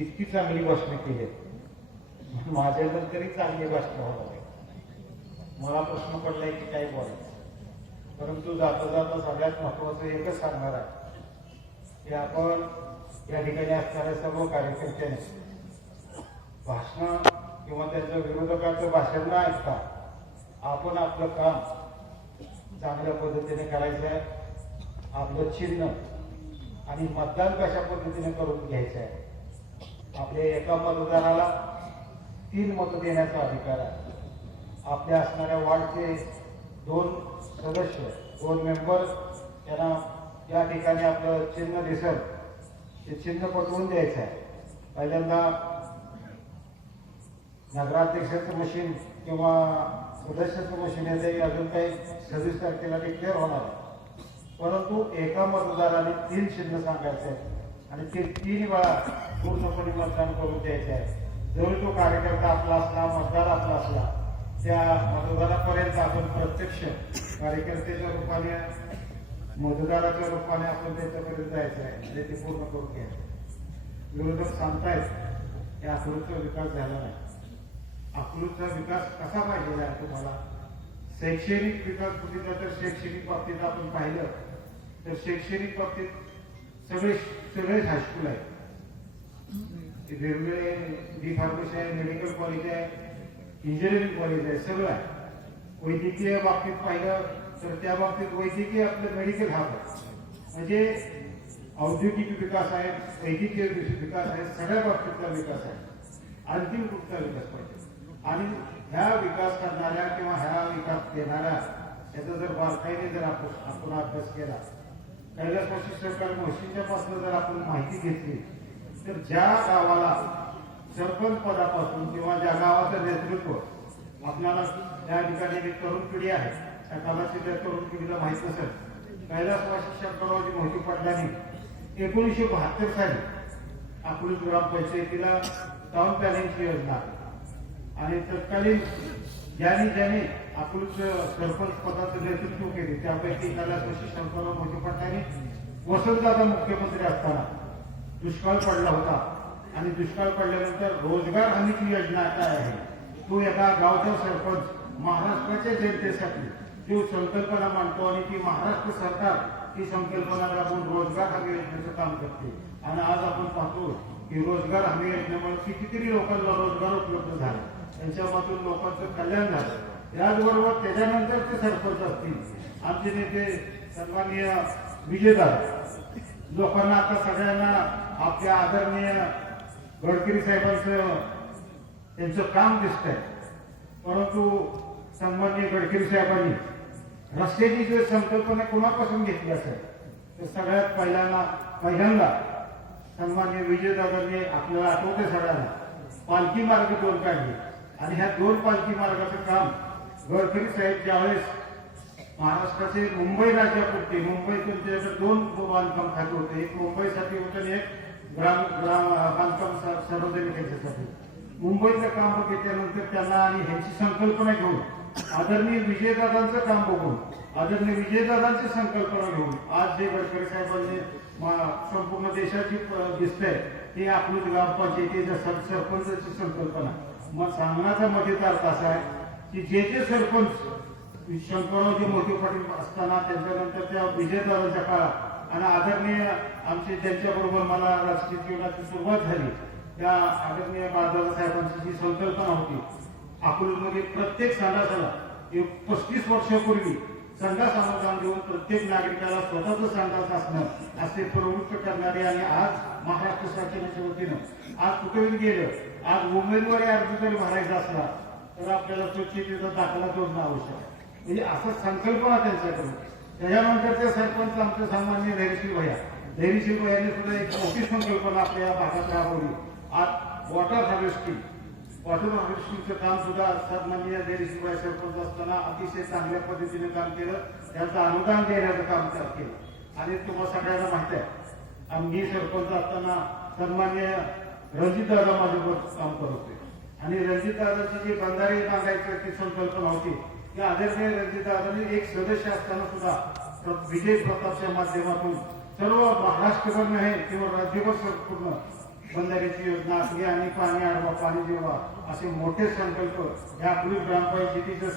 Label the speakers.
Speaker 1: इतकी चांगली भाषणं केली तरी चांगली भाषणं होणार आहे मला प्रश्न पडलाय की काय बोलायचं? परंतु जाता जाता सगळ्यात महत्वाचं एकच सांगणार आहे की आपण या ठिकाणी असणाऱ्या सर्व कार्यकर्त्यांनी भाषण किंवा त्यांच्या विरोधकाचं भाषण न ऐकता आपण आपलं काम चांगल्या पद्धतीने करायचं आहे. आपलं चिन्ह आणि मतदान कशा पद्धतीने करून घ्यायचं आहे? आपल्या एका मतदाराला तीन मतं देण्याचा अधिकार आहे. आपल्या असणाऱ्या वार्डचे दोन सदस्य दोन मेंबर त्यांना या ठिकाणी आपलं चिन्ह दिसेल. ते चिन्ह पटवून द्यायचं आहे. पहिल्यांदा नगराध्यक्षाचं मशीन किंवा सदस्याचं मशीन आहे अजून काही सव्वीस तारखेला डिक्लेअर होणार आहे. परंतु एका मतदाराने तीन चिन्ह सांगायचे आहे. आणि ते तीन वेळा पूर्णपणे मतदान करून द्यायचे आहे. जर तो कार्यकर्ता आपला असला मतदार आपला असला त्या मतदारापर्यंत आपण प्रत्यक्ष कार्यकर्त्याच्या रूपाने मतदाराच्या रूपाने आपण त्याच्यापर्यंत जायचं आहे. म्हणजे ते पूर्ण करून घ्या विरोधक सांगतायत की अकलूजचा विकास झाला नाही. अकलूजचा विकास कसा पाहिजे आहे तुम्हाला? शैक्षणिक विकास बघितला तर शैक्षणिक बाबतीत आपण पाहिलं तर शैक्षणिक बाबतीत सगळे सगळेच हायस्कूल आहे वेगवेगळे डी फार्मसी आहे मेडिकल कॉलेज आहे इंजिनिअरिंग कॉलेज आहे सगळं आहे वैद्यकीय बाबतीत पाहिलं तर त्या बाबतीत वैद्यकीय आपलं मेडिकल हब आहे म्हणजे औद्योगिक विकास आहे वैद्यकीय विकास आहे सगळ्या बाबतीतला विकास आहे अंतिम रूपचा विकास पाहिजे आणि ह्या विकास करणाऱ्या किंवा ह्या विकास देणाऱ्या याचा जर बारकाईने जर आपण आपण अभ्यास केला कैलासवासी सरकार म्हशीच्या पासून जर आपण माहिती घेतली तर ज्या गावाला सरपंच पदापासून किंवा ज्या गावाचं नेतृत्व आपल्याला त्या ठिकाणी जी तरुण पिढी आहे त्या कदाचित त्या तरुण पिढीला माहीत नसेल. कैलासवासी शंकररावजी माहिती पाटलांनी एकोणीसशे बहात्तर साली अकलूज ग्रामपंचायतीला टाउन प्लॅनिंगची योजना आणि तत्कालीन ज्याने ज्याने अकलूज सरपंच पदाचं नेतृत्व केले त्यापैकी कैलासवासी शंकरराव मोठे पडताने वसंतदादा मुख्यमंत्री असताना दुष्काळ पडला होता आणि दुष्काळ पडल्यानंतर रोजगार हमीची योजना काय आहे. तो एका गावचा सरपंच महाराष्ट्राच्या जनतेसाठी जो संकल्पना मांडतो आणि ती महाराष्ट्र सरकार ती संकल्पना राबवून रोजगार हमी योजनेचं काम करते. आणि आज आपण पाहतो की रोजगार हमी योजनेमुळे कितीतरी लोकांना रोजगार उपलब्ध झाला. त्यांच्यामधून लोकांचं कल्याण झालं. त्याचबरोबर त्याच्यानंतर ते सरपंच असतील. आमचे नेते सन्माननीय विजयदार लोकांना आता सगळ्यांना आपल्या आदरणीय गडकरी साहेबांचं त्यांचं काम दिसतंय. परंतु सन्माननीय गडकरी साहेबांनी रस्त्याची जी संकल्पना कोणापासून घेतली असेल तर सगळ्यात पहिल्यांदा पहिल्यांदा सन्माननीय विजयदादांनी आपल्याला आठवते सगळ्यांना पालखी मार्ग दोन काढली. आणि ह्या दोन पालखी मार्गाचं काम गडकरी साहेब ज्यावेळेस महाराष्ट्राचे मुंबई राज्यापुरते मुंबईतून त्याच्याकडे दोन बांधकाम खाते होते. एक मुंबईसाठी होतं आणि एक ग्राम ग्राम बांधकाम सार्वजनिक यांच्यासाठी मुंबईचं काम बघितल्यानंतर त्यांना आणि ह्यांची संकल्पना घेऊन आदरणीय विजयदादांचं काम बघून आदरणीय विजयदादांची संकल्पना घेऊन आज जे गडकरी साहेबांनी संपूर्ण देशाची प- दिसतंय ते आपली ग्रामपंचायतीच्या सरपंचाची संकल्पना. मग सांगण्याचा मध्ये अर्थ असा आहे की जे जे सरपंच शंकररावजी मोठे पाटील असताना त्यांच्यानंतर त्या विजयदाराच्या काळात आणि आदरणीय आमचे ज्यांच्याबरोबर मला राजकीय जीवनाची सुरुवात झाली त्या आदरणीय बाळदादा साहेबांची जी संकल्पना होती अकलूजमध्ये प्रत्येक संडासाला एक पस्तीस वर्षापूर्वी संडास अनुदान देऊन प्रत्येक नागरिकाला स्वतःचं संडास असणं असे प्रवृत्त करणारे आणि आज महाराष्ट्र शासनाच्या वतीनं आज कुठेही गेलं आज उमेदवारी अर्ज जरी भरायचा असला तर आपल्याला स्वच्छतेचा दाखला जोडणं आवश्यक आहे. म्हणजे असं संकल्पना त्यांच्याकडून. त्याच्यानंतर ते सरपंच आमचे सामान्य धैर्यशील भैया. धैर्यशील भैयाने सुद्धा एक मोठी संकल्पना आपल्या या भागात राबवली. आज वॉटर हार्वेस्टिंग वॉटर हार्वेस्टिंगचं काम सुद्धा सन्माननीय धैर्यशील भाई सरपंच असताना अतिशय चांगल्या पद्धतीने काम केलं. त्यांचं अनुदान देण्याचं काम केलं. आणि तुम्हाला सगळ्यांना माहिती आहे आम्ही सरपंच असताना सन्मान्य रणजितदादा माझ्यावर काम करत होते. आणि रणजितदादाची जी बंधारे बांधायची ती संकल्पना होती त्या आदरणीय रणजितदादांनी एक सदस्य असताना सुद्धा विजय प्रतापच्या माध्यमातून सर्व महाराष्ट्रभर नाही किंवा राज्यभर संपूर्ण बंधाऱ्याची योजना असली आणि पाणी अडवा पाणी जिरवा असे मोठे संकल्प या आपली ग्रामपंचायतीचं